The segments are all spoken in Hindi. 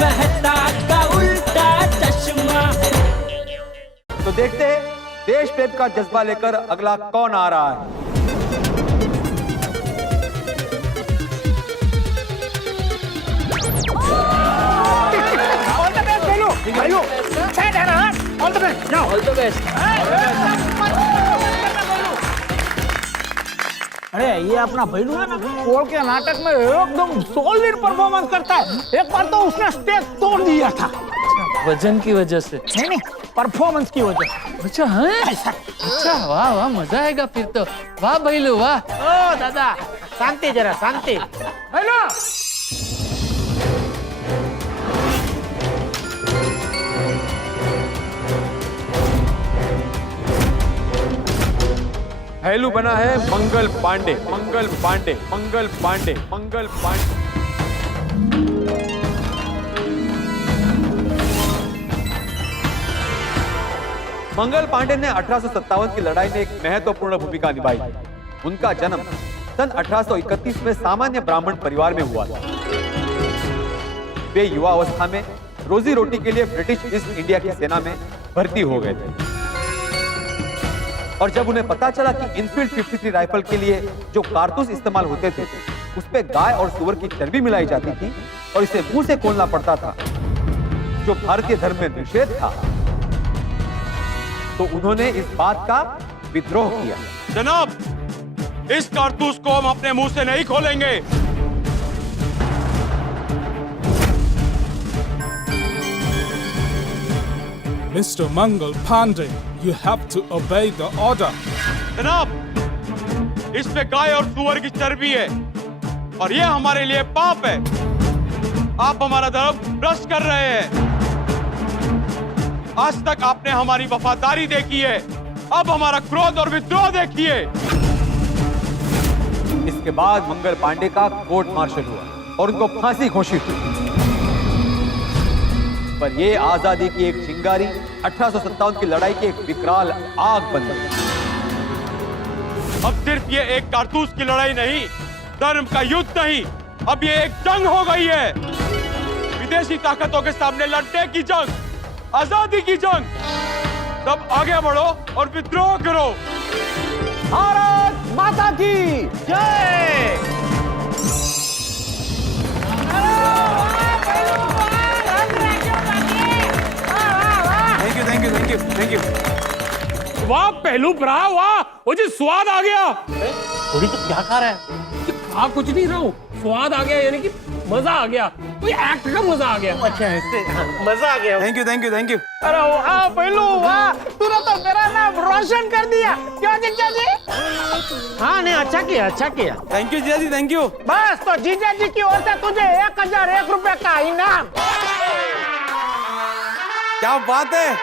मेहता का उल्टा चश्मा। तो देखते हैं देश प्रेम का जज्बा लेकर अगला कौन आ रहा है। All the best value, value set है ना, ऑल द बेस्ट, जाओ ऑल द बेस्ट। अरे ये अपना भैलू है ना, कोल के नाटक में एकदम सॉलिड परफॉर्मेंस करता है। एक बार तो उसने स्टेज तोड़ दिया था। वजन की वजह से? नहीं, परफॉर्मेंस की वजह से। अच्छा है? अच्छा, वाह वाह, मजा आएगा फिर तो। वाह भैलू वाह। ओ दादा शांति, जरा शांति। भैलू भैलू बना है मंगल पांडे, मंगल पांडे, मंगल पांडे, मंगल पांडे। मंगल पांडे ने 1857 की लड़ाई में एक महत्वपूर्ण भूमिका निभाई। उनका जन्म सन 1831 में सामान्य ब्राह्मण परिवार में हुआ था। वे युवा अवस्था में रोजी रोटी के लिए ब्रिटिश ईस्ट इंडिया की सेना में भर्ती हो गए थे और जब उन्हें पता चला कि इनफील्ड 53 राइफल के लिए जो कारतूस इस्तेमाल होते थे उस पे गाय और सुअर की चर्बी मिलाई जाती थी और इसे मुंह से खोलना पड़ता था, जो भारतीय धर्म में निषेध था, तो उन्होंने इस बात का विद्रोह किया। जनाब, इस कारतूस को हम अपने मुंह से नहीं खोलेंगे। Mr. Mangal Pandey, you have to obey the order. जनाब, इसमें गाय और सुअर की चर्बी है और ये हमारे लिए पाप है। आप हमारा धर्म भ्रष्ट कर रहे हैं। आज तक आपने हमारी वफादारी देखी है, अब हमारा क्रोध और विद्रोह देखिए। इसके बाद मंगल पांडे का कोर्ट मार्शल हुआ और उनको फांसी घोषित हुई। पर ये आजादी की एक चिंगारी 1857 की लड़ाई की एक विकराल आग बन गई। अब सिर्फ ये एक कारतूस की लड़ाई नहीं, धर्म का युद्ध नहीं, अब ये एक जंग हो गई है। विदेशी ताकतों के सामने लड़ने की जंग, आजादी की जंग। तब आगे बढ़ो और विद्रोह करो। भारत माता की जय। Thank you, thank you, thank you, thank you. वाह पहलू भरा, वाह वो जी स्वाद आ गया। थोड़ी तो क्या खा रहा है? खा कुछ नहीं रहा हूँ, स्वाद आ गया, यानी कि मजा आ गया, कोई एक्ट का मजा आ गया। अच्छा ऐसे मजा आ गया। Thank you, thank you, thank you. अरे वाह पहलू, वाह तूने तो मेरा नाम रोशन कर दिया। क्यों जीजा जी? हाँ नहीं, अच्छा किया, अच्छा किया। थैंक यू जीजा जी, थैंक यू। बस तो जीजा जी की ओर से तुझे 1001 रुपए का इनाम। क्या बात है,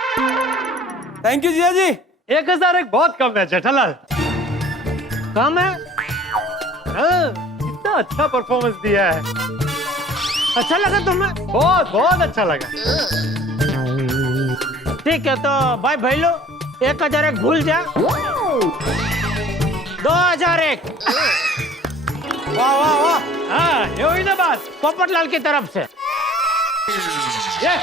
थैंक यू जीजा जी। 1001 बहुत कम है जेठालाल। कम है? इतना अच्छा परफॉर्मेंस दिया है। अच्छा लगा तुम्हें? बहुत बहुत अच्छा लगा। ठीक है तो भाई भैलो 1001 भूल जा, 2001। वाह वाह वाह। हाँ ये हुई ना बात पोपटलाल की तरफ से। ये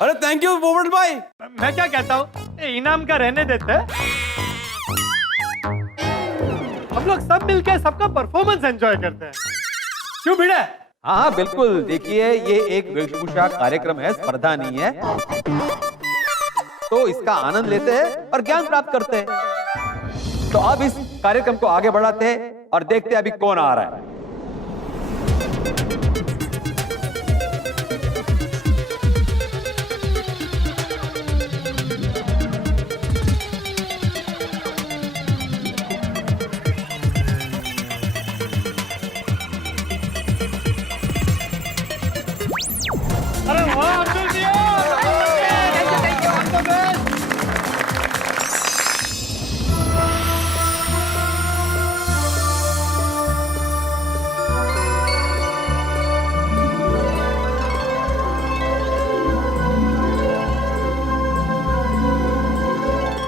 अरे थैंक यू पोपट भाई। मैं क्या कहता हूँ, इनाम का रहने देते हैं। हम लोग सब मिलकर सबका परफॉर्मेंस एंजॉय करते हैं। क्यों भिड़े? हाँ बिल्कुल, देखिए ये एक वेशभूषा कार्यक्रम है, स्पर्धा नहीं है, तो इसका आनंद लेते हैं और ज्ञान प्राप्त करते हैं। तो अब इस कार्यक्रम को आगे बढ़ाते हैं और देखते हैं अभी कौन आ रहा है।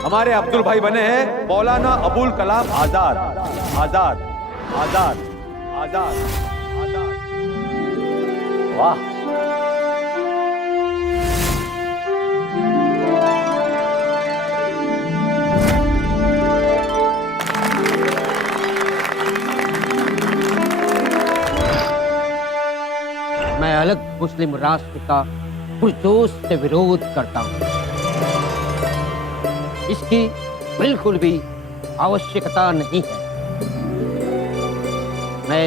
हमारे अब्दुल भाई बने हैं मौलाना अबुल कलाम आजाद। आजाद आजाद आजाद आजाद। वाह, मैं अलग मुस्लिम राष्ट्र का पुरजोश से विरोध करता हूं। इसकी बिल्कुल भी आवश्यकता नहीं है। मैं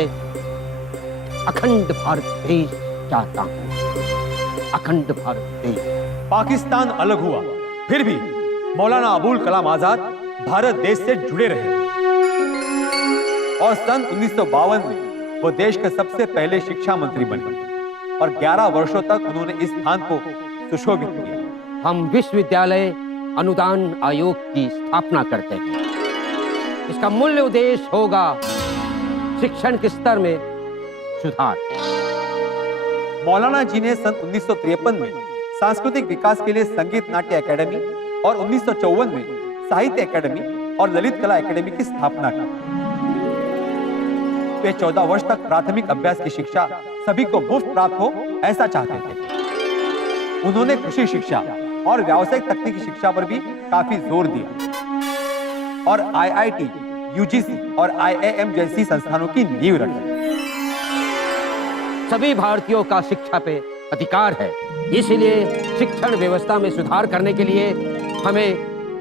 अखंड भारत देश चाहता हूं, अखंड भारत देश। पाकिस्तान अलग हुआ, फिर भी मौलाना अबुल कलाम आजाद भारत देश से जुड़े रहे और सन 1952 में वो देश के सबसे पहले शिक्षा मंत्री बने और 11 वर्षों तक उन्होंने इस स्थान को सुशोभित किया। हम विश्वविद्यालय अनुदान आयोग की स्थापना करते हैं। इसका मूल उद्देश्य होगा शिक्षण के स्तर में सुधार। मौलाना जी ने सन 1953 में सांस्कृतिक विकास के लिए संगीत नाट्य एकेडमी और 1954 में साहित्य एकेडमी और ललित कला एकेडमी की स्थापना की। वे 14 वर्ष तक प्राथमिक अभ्यास की शिक्षा सभी को मुफ्त प्राप्त हो ऐसा चाहते थे। उन्होंने कृषि शिक्षा और व्यावसायिक तकनीकी शिक्षा पर भी काफी जोर दिया और IIT, UGC और IIM जैसी संस्थानों की नींव रखी। सभी भारतीयों का शिक्षा पे अधिकार है, इसलिए शिक्षण व्यवस्था में सुधार करने के लिए हमें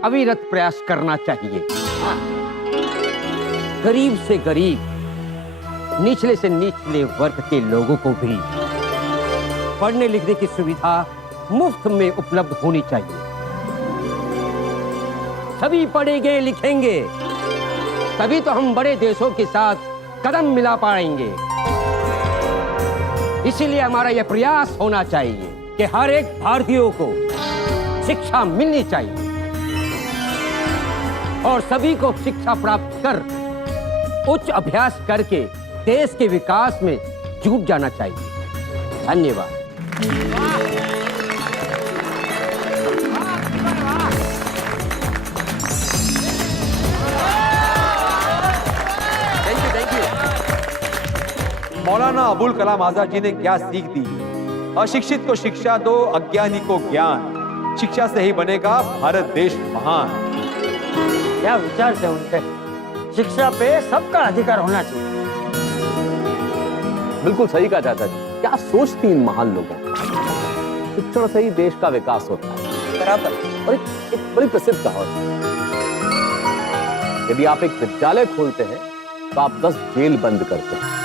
अविरत प्रयास करना चाहिए। गरीब से गरीब, निचले से निचले वर्ग के लोगों को भी पढ़ने लिखने की सुविधा मुफ्त में उपलब्ध होनी चाहिए। सभी पढ़ेंगे लिखेंगे तभी तो हम बड़े देशों के साथ कदम मिला पाएंगे। इसीलिए हमारा यह प्रयास होना चाहिए कि हर एक भारतीयों को शिक्षा मिलनी चाहिए और सभी को शिक्षा प्राप्त कर उच्च अभ्यास करके देश के विकास में जुट जाना चाहिए। धन्यवाद। मौलाना अबुल कलाम आजाद जी ने क्या सीख दी? अशिक्षित को शिक्षा दो, अज्ञानी को ज्ञान। शिक्षा से ही बनेगा भारत देश महान। क्या विचार थे उनके? शिक्षा पे सबका अधिकार होना चाहिए। बिल्कुल सही कहा चाचा जी। क्या सोचती इन महान लोगों की? शिक्षण से ही देश का विकास होता है। बराबर। और एक बड़ी प्रसिद्ध कहावत है, यदि आप एक विद्यालय खोलते हैं तो आप 10 जेल बंद करते हैं।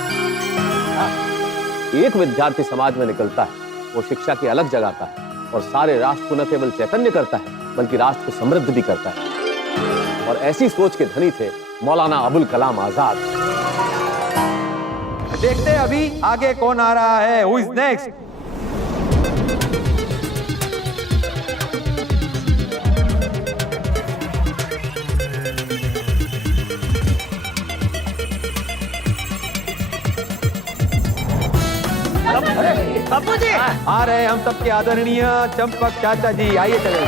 एक विद्यार्थी समाज में निकलता है, वो शिक्षा की अलग जगाता है और सारे राष्ट्र को न केवल चैतन्य करता है बल्कि राष्ट्र को समृद्ध भी करता है। और ऐसी सोच के धनी थे मौलाना अबुल कलाम आजाद। देखते हैं अभी आगे कौन आ रहा है। Who is next? Bapu ji आ रहे हैं हम सबके आदरणीय चंपक चाचा जी। आइए चले।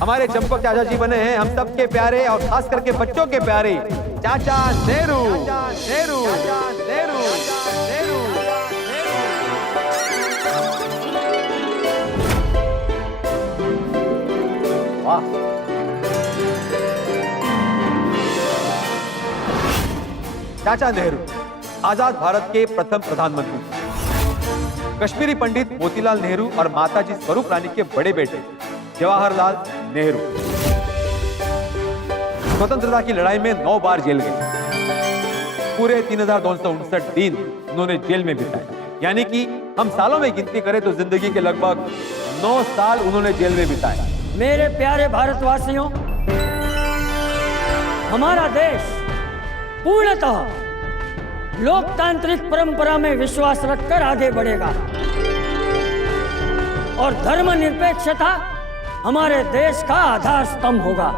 हमारे चंपक चाचा जी बने हैं हम सबके प्यारे और खास करके बच्चों के प्यारे चाचा नेहरू। नेहरू नेहरू नेहरू। वाह, चाचा नेहरू आजाद भारत के प्रथम प्रधानमंत्री, कश्मीरी पंडित मोतीलाल नेहरू और माताजी स्वरूप रानी के बड़े बेटे जवाहरलाल नेहरू। स्वतंत्रता की लड़ाई में 9 बार जेल गए। पूरे 3259 दिन उन्होंने जेल में बिताए, यानी कि हम सालों में गिनती करें तो जिंदगी के लगभग 9 साल उन्होंने जेल में बिताए। मेरे प्यारे भारतवासियों, हमारा देश पूर्णतः लोकतांत्रिक परंपरा में विश्वास रखकर आगे बढ़ेगा और धर्मनिरपेक्षता हमारे देश का आधार स्तंभ होगा।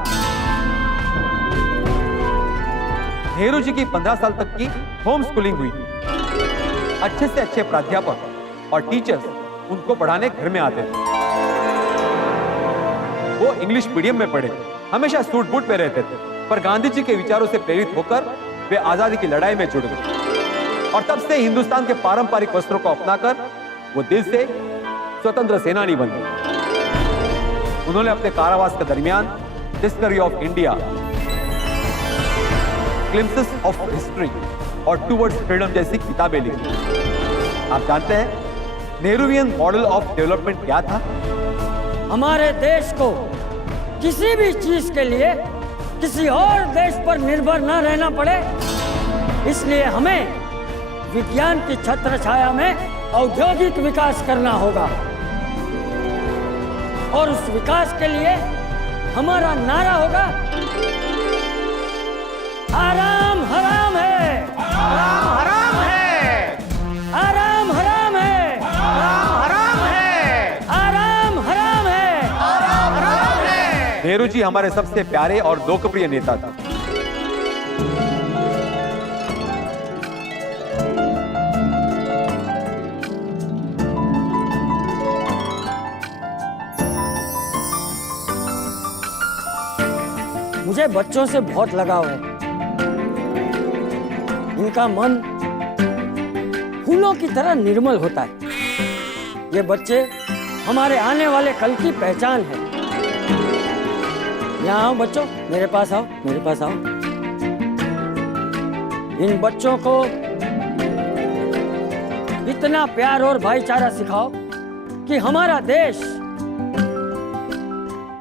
नेहरू जी की 15 साल तक की होम स्कूलिंग हुई थी। अच्छे से अच्छे प्राध्यापक और टीचर्स उनको पढ़ाने घर में आते थे। वो इंग्लिश मीडियम में पढ़े, हमेशा सूट बूट में रहते थे, पर गांधी जी के विचारों से प्रेरित होकर वे आजादी की लड़ाई में जुड़ गए और तब से हिंदुस्तान के पारंपरिक वस्त्रों को अपनाकर वो दिल से स्वतंत्र सेनानी बन गए। उन्होंने अपने कारावास के दरमियान discovery of India, glimpses of history और टुवर्ड्स फ्रीडम जैसी किताबें लिखी। आप जानते हैं नेहरूवियन मॉडल ऑफ डेवलपमेंट क्या था? हमारे देश को किसी भी चीज के लिए किसी और देश पर निर्भर न रहना पड़े, इसलिए हमें विज्ञान की छत्र छाया में औद्योगिक विकास करना होगा और उस विकास के लिए हमारा नारा होगा, आराम हराम है, आराम हराम है, आराम हराम है, आराम हराम है, आराम हराम है, आराम हराम है। नेहरू जी हमारे सबसे प्यारे और लोकप्रिय नेता थे। मुझे बच्चों से बहुत लगाव है। इनका मन फूलों की तरह निर्मल होता है। ये बच्चे हमारे आने वाले कल की पहचान है। यहाँ आओ बच्चों, मेरे पास आओ, मेरे पास आओ। इन बच्चों को इतना प्यार और भाईचारा सिखाओ कि हमारा देश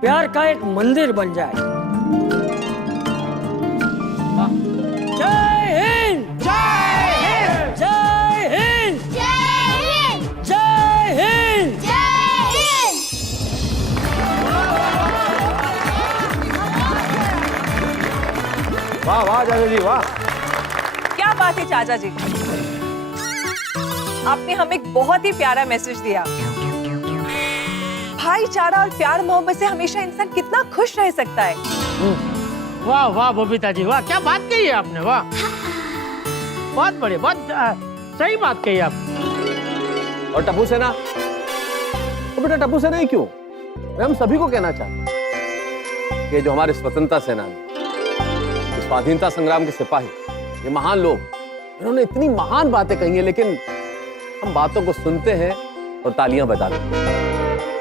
प्यार का एक मंदिर बन जाए। जय हिंद, जय हिंद, जय हिंद, जय हिंद, जय हिंद। जय हिंद। वाह वाह चाचा जी वाह। क्या बात है चाचा जी, आपने हमें एक बहुत ही प्यारा मैसेज दिया। भाईचारा और प्यार मोहब्बत से हमेशा इंसान कितना खुश रह सकता है। वाह वाह बबीता जी, वाह क्या बात कही है आपने, वाह बहुत बढ़िया, बहुत सही बात कही आप। और टप्पू सेना, तो बेटा टप्पू सेना ही क्यों, मैं हम सभी को कहना चाहता हूं कि जो हमारे स्वतंत्रता सेनानी, स्वाधीनता संग्राम के सिपाही, ये महान लोग, इन्होंने इतनी महान बातें कही हैं, लेकिन हम बातों को सुनते हैं और तालियां बजाते हैं।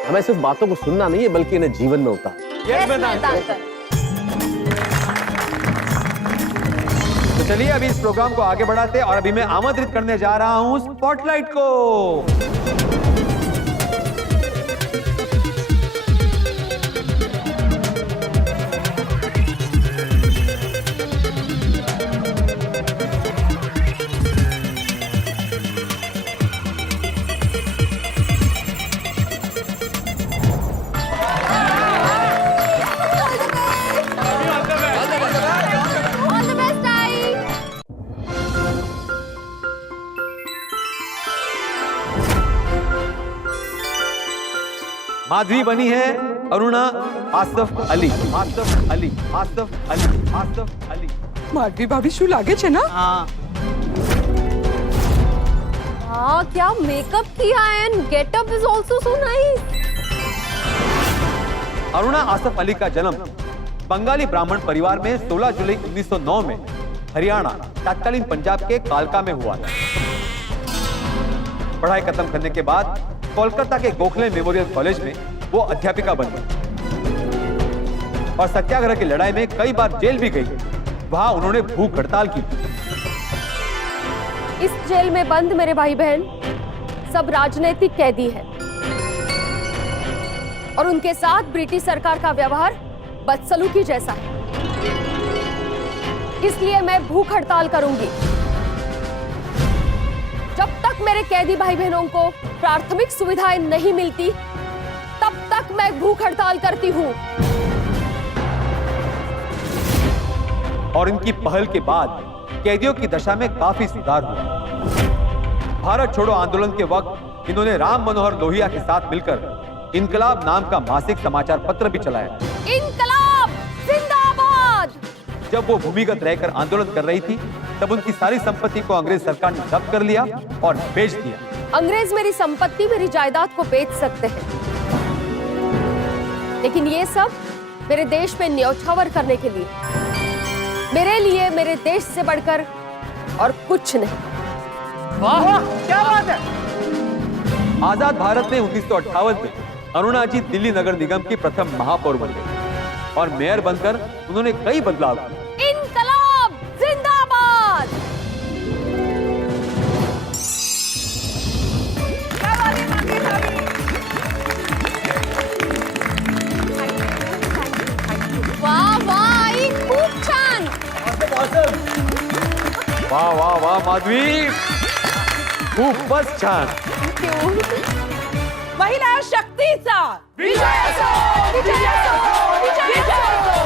हमें सिर्फ बातों को सुनना नहीं है बल्कि इन्हें जीवन में उतारना। तो चलिए अभी इस प्रोग्राम को आगे बढ़ाते हैं और अभी मैं आमंत्रित करने जा रहा हूं स्पॉटलाइट को। All the best, आई। माधवी बनी है अरुणा आसफ अली। आसफ अली, आसफ अली, आसफ अली। માધવી ભાભી શું લાગે છે ના? हाँ, क्या मेकअप किया है and getup is also so nice। Aruna Asaf Ali का जन्म बंगाली ब्राह्मण परिवार में 16 जुलाई 1909 में हरियाणा तत्कालीन पंजाब के कालका में हुआ था। पढ़ाई खत्म करने के बाद कोलकाता के गोखले मेमोरियल कॉलेज में वो अध्यापिका बन गई और सत्याग्रह की लड़ाई में कई बार जेल भी गई। वहां उन्होंने भूख हड़ताल की। इस जेल में बंद मेरे भाई बहन सब राजनीतिक कैदी हैं और उनके साथ ब्रिटिश सरकार का व्यवहार बदसलूकी जैसा है। इसलिए मैं भूख हड़ताल करूंगी। जब तक मेरे कैदी भाई बहनों को प्राथमिक सुविधाएं नहीं मिलती तब तक मैं भूख हड़ताल करती हूं। और इनकी पहल के बाद कैदियों की दशा में काफी सुधार हुआ। भारत छोड़ो आंदोलन के वक्त इन्होंने राम मनोहर लोहिया के साथ मिलकर इनकलाब नाम का मासिक समाचार पत्र भी चलाया। इनकलाब जिंदाबाद। जब वो भूमिगत रहकर आंदोलन कर रही थी तब उनकी सारी संपत्ति को अंग्रेज सरकार ने जब्त कर लिया और बेच दिया। अंग्रेज मेरी संपत्ति, मेरी जायदाद को बेच सकते हैं, लेकिन ये सब मेरे देश में न्यौछावर करने के लिए, मेरे लिए, मेरे देश से बढ़कर और कुछ नहीं। वाह क्या बात है। आजाद भारत में 1958 में अरुणा जी दिल्ली नगर निगम की प्रथम महापौर बन गए और मेयर बनकर उन्होंने कई बदलाव किए। इनकलाब जिंदाबाद। वाह वाह, आई खूप छान। वाह वाह वाह माधवी, खूपच छान। महिला शक्तीचा विजय असो, विजय असो, विजय असो।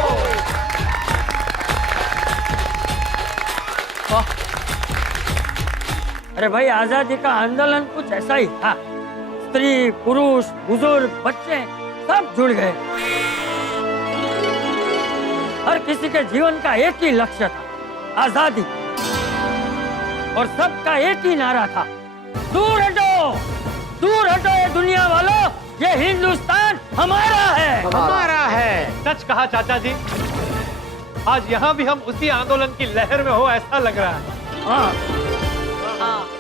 अरे भाई, आजादी का आंदोलन कुछ ऐसा ही था। स्त्री, पुरुष, बुजुर्ग, बच्चे सब जुड़ गए। हर किसी के जीवन का एक ही लक्ष्य था, आजादी। और सबका एक ही नारा था, दूर हटो, दूर हटो ये दुनिया वालों, ये हिंदुस्तान हमारा है। हमारा है। सच कहा चाचा जी, आज यहाँ भी हम उसी आंदोलन की लहर में हो ऐसा लग रहा है। हाँ।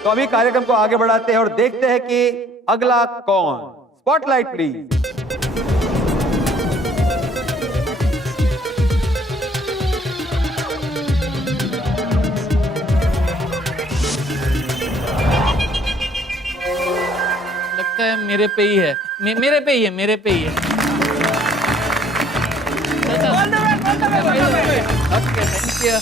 तो अभी कार्यक्रम को आगे बढ़ाते हैं और देखते हैं कि अगला कौन। Spotlight please. लगता है मेरे पे ही है, मेरे पे ही है, मेरे पे ही है। Okay, thank you.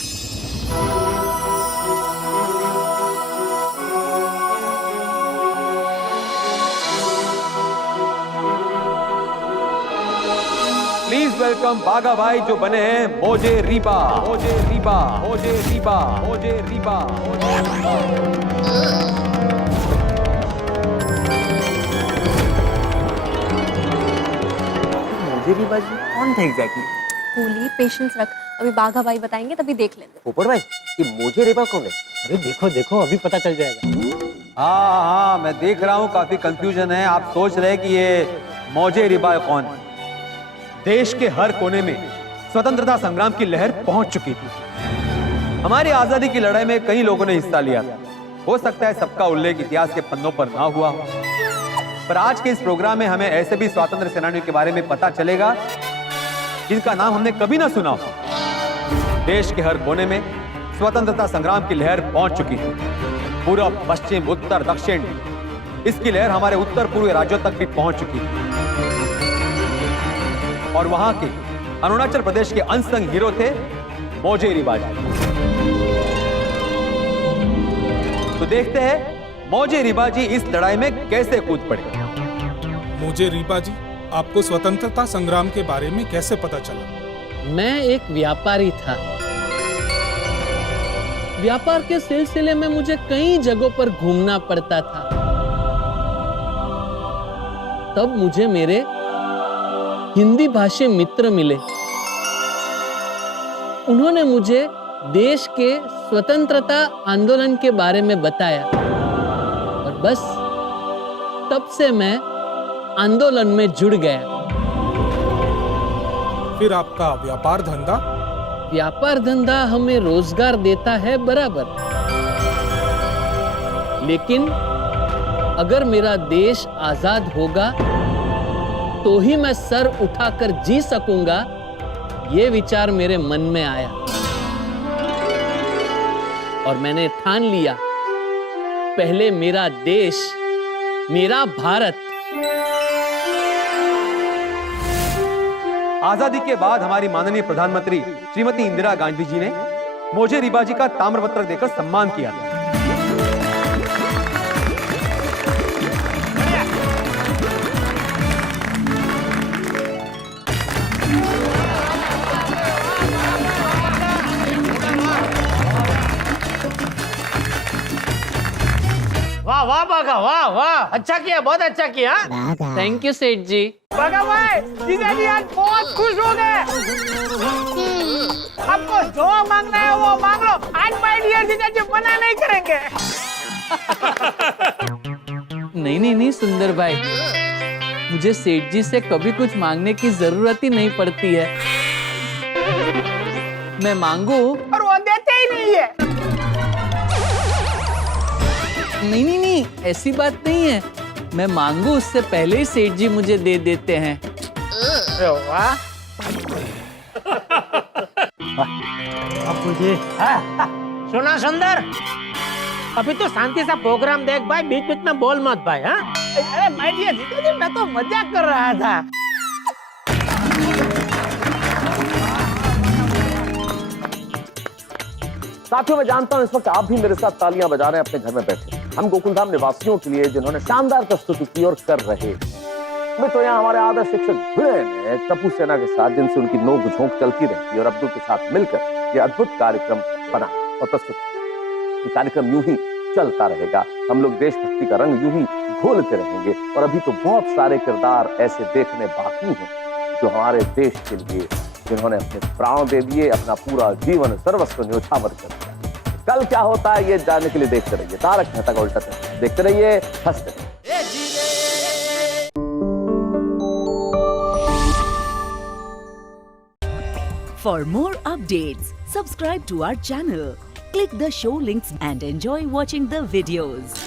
Please welcome बागा भाई जो बने हैं मोजे रीबा, मोजे रीबा, मोजे रीबा, मोजे रीबा। मोजे रीबा जी कौन थे एग्जैक्टली? कूली, पेशेंस रख, अभी बाघा भाई बताएंगे तभी देख लेंगे। ऊपर भाई, ये मोजे रीबा कौन है? अरे देखो देखो, अभी पता चल जाएगा। हाँ हाँ, मैं देख रहा हूँ काफी कंफ्यूजन है। आप सोच रहे कि ये मौजे रिबा कौन है? देश के हर कोने में स्वतंत्रता संग्राम की लहर पहुंच चुकी थी। हमारी आजादी की लड़ाई में कई लोगों ने हिस्सा लिया था। हो सकता है सबका उल्लेख इतिहास के पन्नों पर ना हुआ हो, पर आज के इस प्रोग्राम में हमें ऐसे भी स्वतंत्र सेनानियों के बारे में पता चलेगा जिनका नाम हमने कभी ना सुना हो। देश के हर कोने में स्वतंत्रता संग्राम की लहर पहुंच चुकी थी। पूर्व, पश्चिम, उत्तर, दक्षिण, इसकी लहर हमारे उत्तर पूर्व राज्यों तक भी पहुंच चुकी थी। और वहां के अरुणाचल प्रदेश के अनसंग हीरो थे मोजे रीबा जी। तो देखते हैं मोजे रीबा जी इस लड़ाई में कैसे कूद पड़े। मोजे रीबा जी, आपको स्वतंत्रता संग्राम के बारे में कैसे पता चला? मैं एक व्यापारी था। व्यापार के सिलसिले में मुझे कई जगहों पर घूमना पड़ता था। तब मुझे मेरे हिंदी भाषी मित्र मिले। उन्होंने मुझे देश के स्वतंत्रता आंदोलन के बारे में बताया और बस तब से मैं आंदोलन में जुड़ गया। फिर आपका व्यापार धंधा? व्यापार धंधा हमें रोजगार देता है बराबर, लेकिन अगर मेरा देश आजाद होगा तो ही मैं सर उठाकर जी सकूंगा, ये विचार मेरे मन में आया और मैंने ठान लिया, पहले मेरा देश, मेरा भारत। आजादी के बाद हमारी माननीय प्रधानमंत्री श्रीमती इंदिरा गांधी जी ने मोजे रीबा जी का ताम्रपत्र देकर सम्मान किया था। वाह वाह बागा, वाह वाह, अच्छा किया, बहुत अच्छा किया। थैंक यू सेठ जी। बागा भाई, जीजा जी आज बहुत खुश हो गए। आपको जो मांगना है वो मांग लो, आज माय डियर जीजा जी मना नहीं करेंगे। नहीं सुंदर भाई, मुझे सेठ जी से कभी कुछ मांगने की जरूरत ही नहीं पड़ती है। मैं मांगू और वो देते ही नहीं है। नहीं, ऐसी बात नहीं है। मैं मांगू उससे पहले ही सेठ जी मुझे दे देते हैं। वाह। जी सुना सुंदर, अभी तो शांति सा प्रोग्राम देख भाई, बीच बीच में बोल मत भाई। हाँ, अरे माय डियर जीजा जी, मैं तो मजाक कर रहा था। साथियों, मैं जानता हूं इस वक्त आप भी मेरे साथ तालियां बजा रहे हैं अपने घर में बैठे। हम गोकुलधाम निवासियों के लिए जिन्होंने शानदार प्रस्तुति की और कर रहे। मैं तो यहाँ हमारे आदर्श शिक्षक भिड़े ने टप्पू सेना के साथ, जिनसे उनकी नोक झोंक चलती रहती और अब्दुल के साथ मिलकर ये अद्भुत कार्यक्रम बना और प्रस्तुत। ये कार्यक्रम यूं ही चलता रहेगा। हम लोग देशभक्ति का रंग यूं ही घोलते रहेंगे और अभी तो बहुत सारे किरदार ऐसे देखने बाकी हैं जो हमारे देश के लिए, जिन्होंने अपने प्राण दे दिए, अपना पूरा जीवन सर्वस्व न्योछावर कर दिया। कल क्या होता है ये जानने के लिए देखते रहिए तारक मेहता का उल्टा चश्मा। देखते रहिए, हंसते रहिए। For more updates, subscribe to our channel, click the show links and enjoy watching the videos.